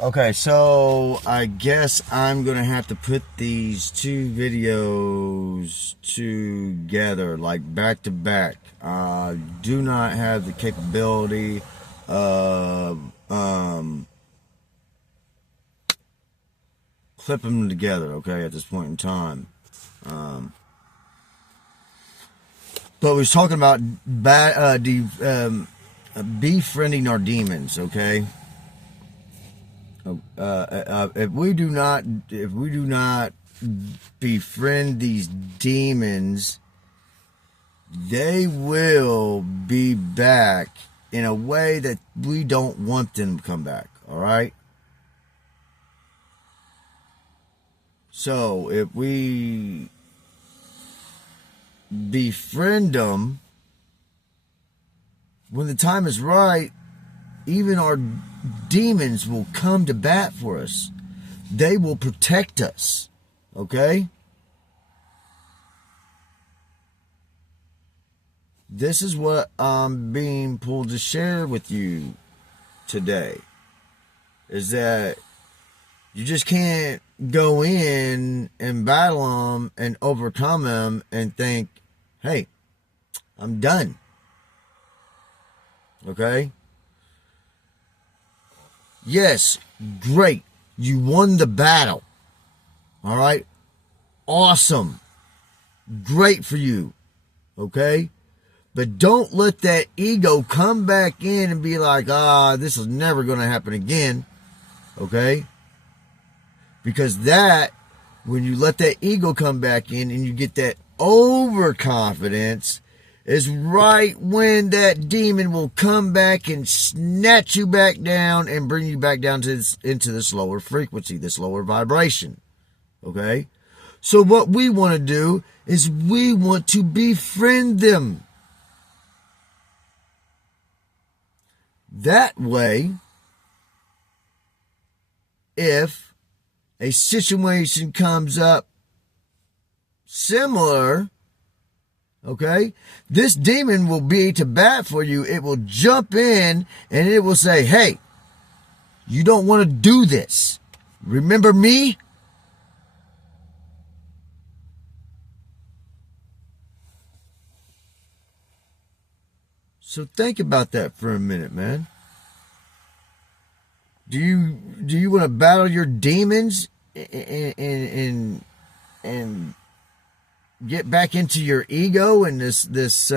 Okay, so I guess I'm gonna have to put these two videos together, like back to back. Do not have the capability of clipping them together. Okay, at this point in time. But we was talking about befriending our demons. Okay. If we do not befriend these demons, they will be back in a way that we don't want them to come back. All right. So if we befriend them when the time is right, even our demons will come to bat for us. They will protect us. Okay? This is what I'm being pulled to share with you today. Is that you just can't go in and battle them and overcome them and think, hey, I'm done. Okay? Yes, great. You won the battle. All right? Awesome. Great for you. Okay? But don't let that ego come back in and be like, this is never going to happen again. Okay? Because that, when you let that ego come back in and you get that overconfidence, is right when that demon will come back and snatch you back down and bring you back down to into this lower frequency, this lower vibration. Okay? So what we want to do is we want to befriend them. That way, if a situation comes up similar, okay, this demon will be to bat for you. It will jump in and it will say, hey, you don't want to do this. Remember me? So think about that for a minute, man. Do you want to battle your demons and get back into your ego and this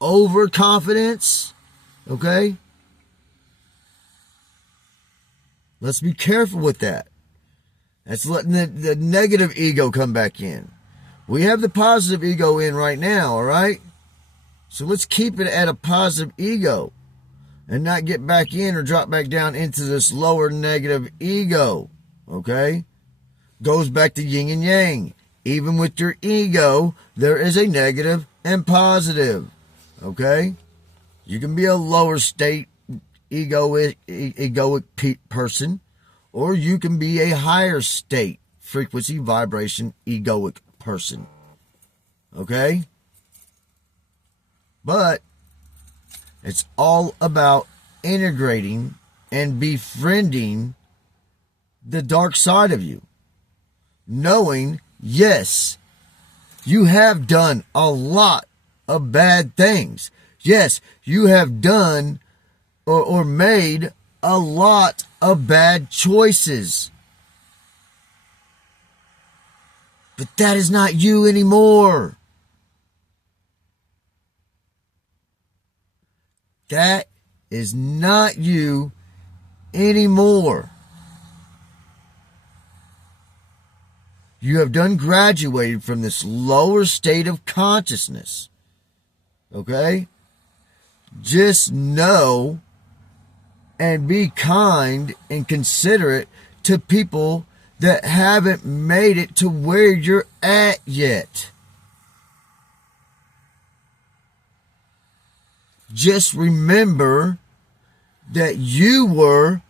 overconfidence? Okay? Let's be careful with that. That's letting the negative ego come back in. We have the positive ego in right now, all right? So let's keep it at a positive ego and not get back in or drop back down into this lower negative ego, okay? Goes back to yin and yang. Even with your ego, there is a negative and positive, okay? You can be a lower state egoic person, or you can be a higher state frequency vibration egoic person, okay? But it's all about integrating and befriending the dark side of you. Knowing, yes, you have done a lot of bad things. Yes, you have done or made a lot of bad choices. But that is not you anymore. That is not you anymore. You have done graduated from this lower state of consciousness. Okay? Just know and be kind and considerate to people that haven't made it to where you're at yet. Just remember that you were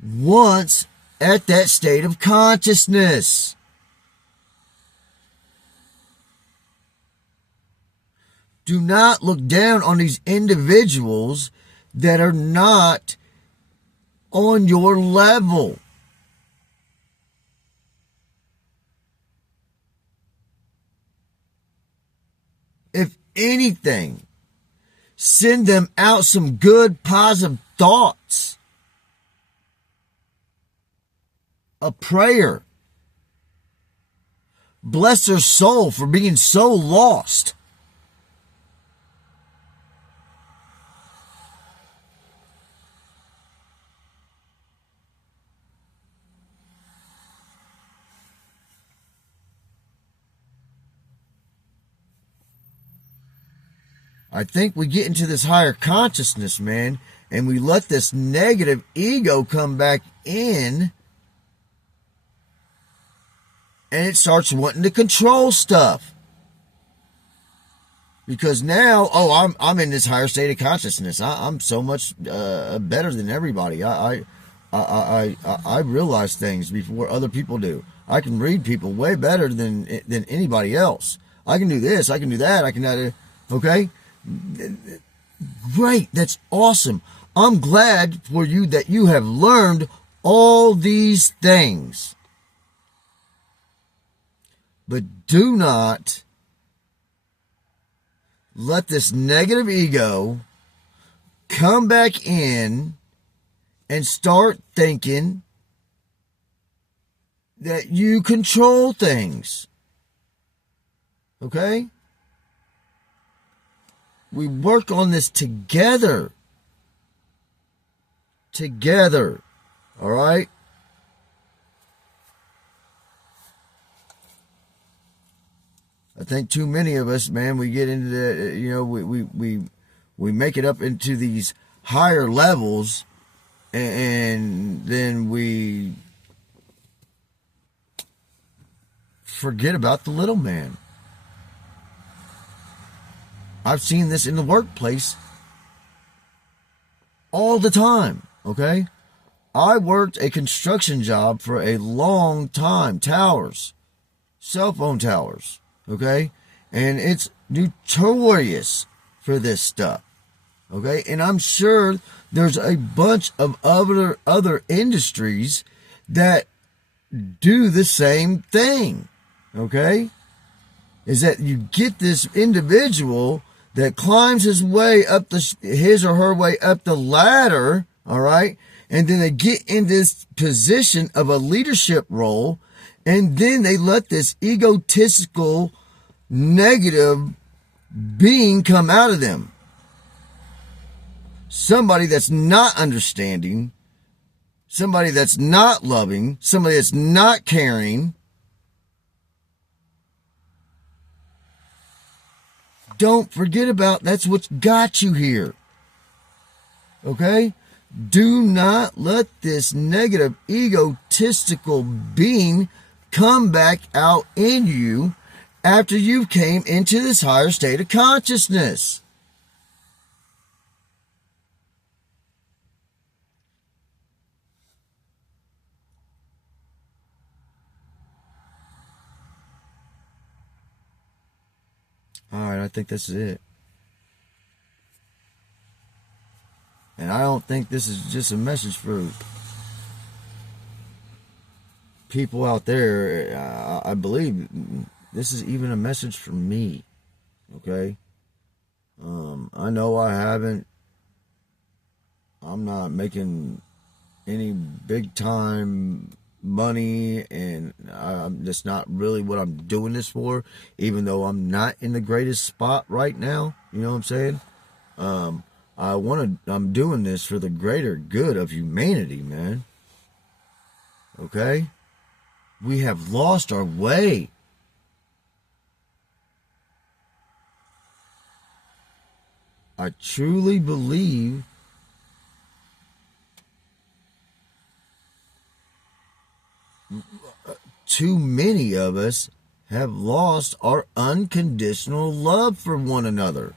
once at that state of consciousness. Do not look down on these individuals that are not on your level. If anything, send them out some good, positive thoughts. A prayer. Bless their soul for being so lost. I think we get into this higher consciousness, man, and we let this negative ego come back in, and it starts wanting to control stuff. Because now, I'm in this higher state of consciousness. I'm so much better than everybody. I realize things before other people do. I can read people way better than anybody else. I can do this. I can do that. I can do that. Okay? Great. That's awesome. I'm glad for you that you have learned all these things. But do not let this negative ego come back in and start thinking that you control things. Okay? We work on this together. Together. All right? I think too many of us, man, we get into the, we make it up into these higher levels, and then we forget about the little man. I've seen this in the workplace all the time, okay? I worked a construction job for a long time, towers, cell phone towers, okay? And it's notorious for this stuff, okay? And I'm sure there's a bunch of other industries that do the same thing, okay? Is that you get this individual that climbs his or her way up the ladder, all right? And then they get in this position of a leadership role, and then they let this egotistical, negative being come out of them. Somebody that's not understanding, somebody that's not loving, somebody that's not caring. Don't forget about that's what's got you here. Okay? Do not let this negative, egotistical being come back out in you after you came into this higher state of consciousness. All right, I think this is it. And I don't think this is just a message for people out there. I believe this is even a message for me. Okay? I know I'm not making any big time money, and that's not really what I'm doing this for, even though I'm not in the greatest spot right now. You know what I'm saying? I'm doing this for the greater good of humanity, man. Okay? We have lost our way. I truly believe too many of us have lost our unconditional love for one another.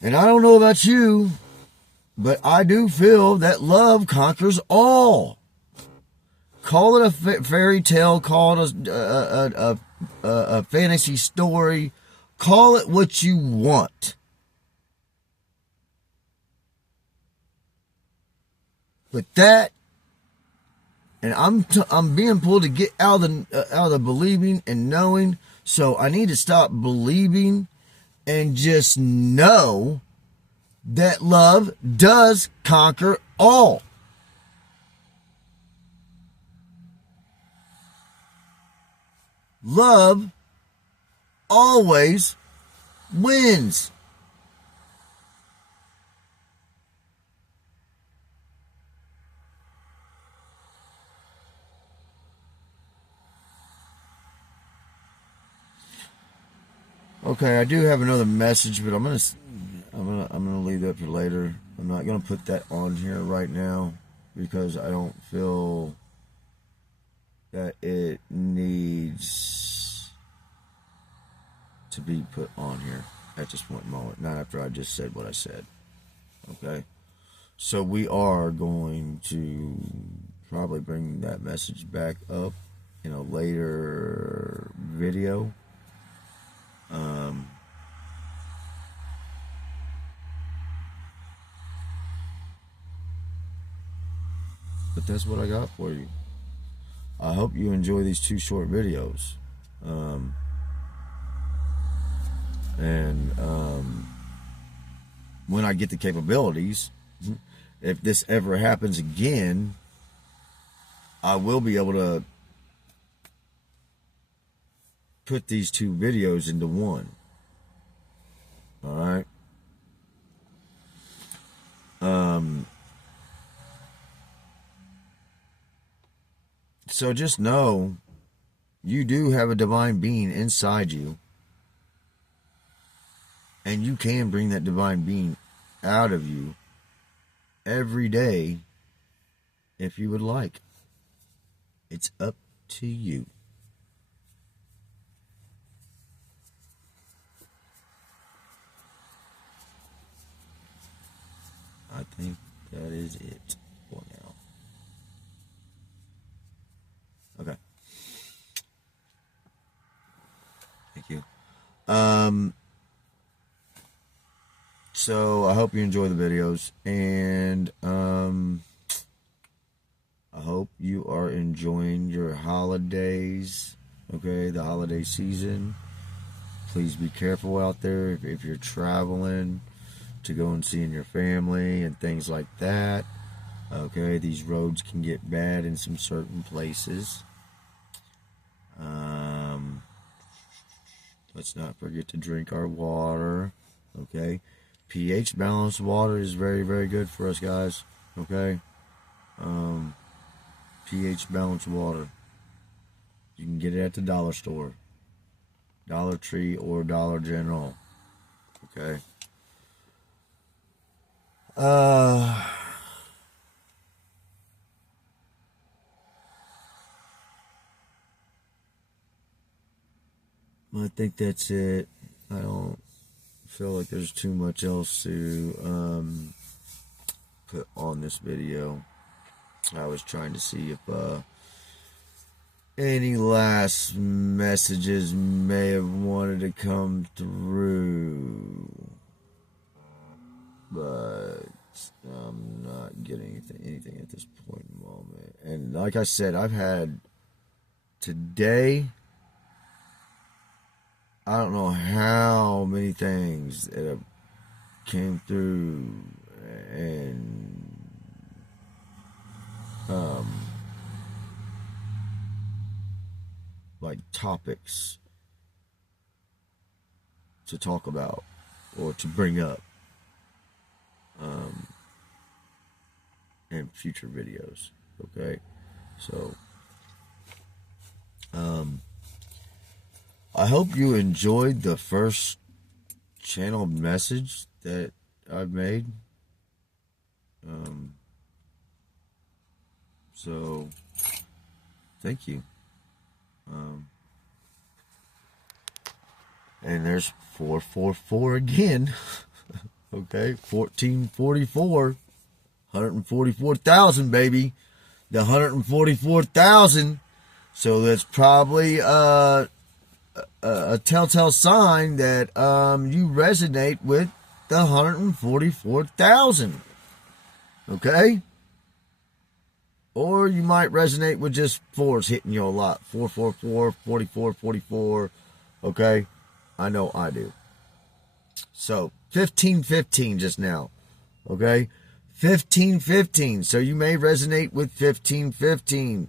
And I don't know about you, but I do feel that love conquers all. Call it a fairy tale, call it a fantasy story, Call it what you want. But that, and I'm being pulled to get out of the believing and knowing. So I need to stop believing and just know that love does conquer all. Love always wins. Okay, I do have another message, but I'm gonna leave that for later. I'm not gonna put that on here right now because I don't feel that it needs to be put on here at this point in the moment. Not after I just said what I said. Okay, so we are going to probably bring that message back up in a later video. But that's what I got for you. I hope you enjoy these 2 short videos. When I get the capabilities, if this ever happens again, I will be able to put these 2 videos into one. All right. So just know you do have a divine being inside you, and you can bring that divine being out of you every day if you would like. It's up to you. I think that is it for now. Okay. Thank you. So I hope you enjoy the videos, and I hope you are enjoying your holidays. Okay, the holiday season. Please be careful out there if you're traveling to go and see your family and things like that. Okay, these roads can get bad in some certain places. Let's not forget to drink our water. Okay, pH balanced water is very, very good for us, guys. Okay, pH balanced water. You can get it at the dollar store, Dollar Tree, or Dollar General. Okay. I think that's it. I don't feel like there's too much else to put on this video. I was trying to see if any last messages may have wanted to come through, but I'm not getting anything at this point in the moment. And like I said, I've had today, I don't know how many things that have came through, and like topics to talk about or to bring up in future videos. Okay, so I hope you enjoyed the first channel message that I've made. So thank you. And there's 444 again. Okay, 1444, 144,000, baby. The 144,000. So that's probably a telltale sign that you resonate with the 144,000. Okay? Or you might resonate with just fours hitting you a lot. 444, 44, 44. Okay? I know I do. So, 1515 just now. Okay? 1515. So you may resonate with 1515.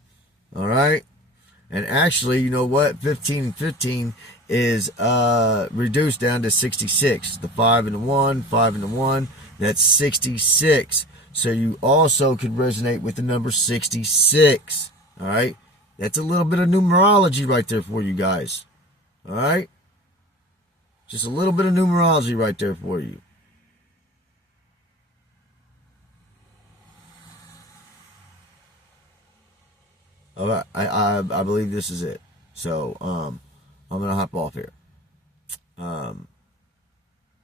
All right? And actually, you know what? 1515 is reduced down to 66. The 5 and the 1, 5 and the 1, that's 66. So you also could resonate with the number 66. All right? That's a little bit of numerology right there for you guys. All right? Just a little bit of numerology right there for you. All right, I believe this is it. So I'm gonna hop off here.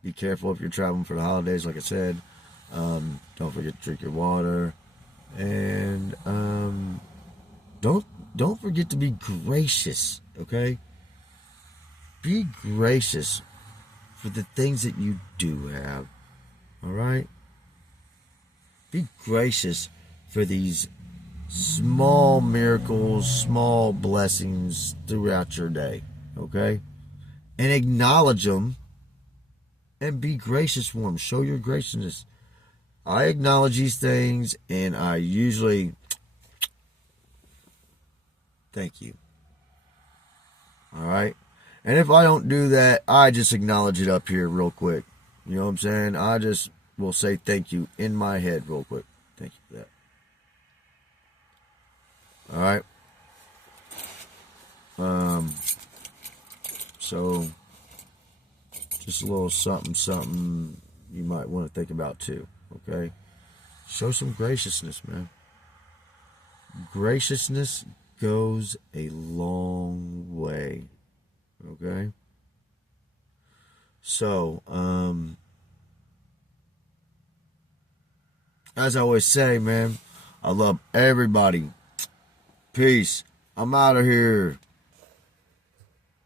Be careful if you're traveling for the holidays, like I said. Don't forget to drink your water, and don't forget to be gracious. Okay, be gracious for the things that you do have. All right, be gracious for these small miracles, small blessings throughout your day, okay? And acknowledge them and be gracious for them. Show your graciousness. I acknowledge these things and I usually thank you. All right? And if I don't do that, I just acknowledge it up here real quick. You know what I'm saying? I just will say thank you in my head real quick. Thank you for that. All right. So just a little something you might want to think about too. Okay. Show some graciousness, man. Graciousness goes a long way. Okay. So, as I always say, man, I love everybody. Peace. I'm out of here.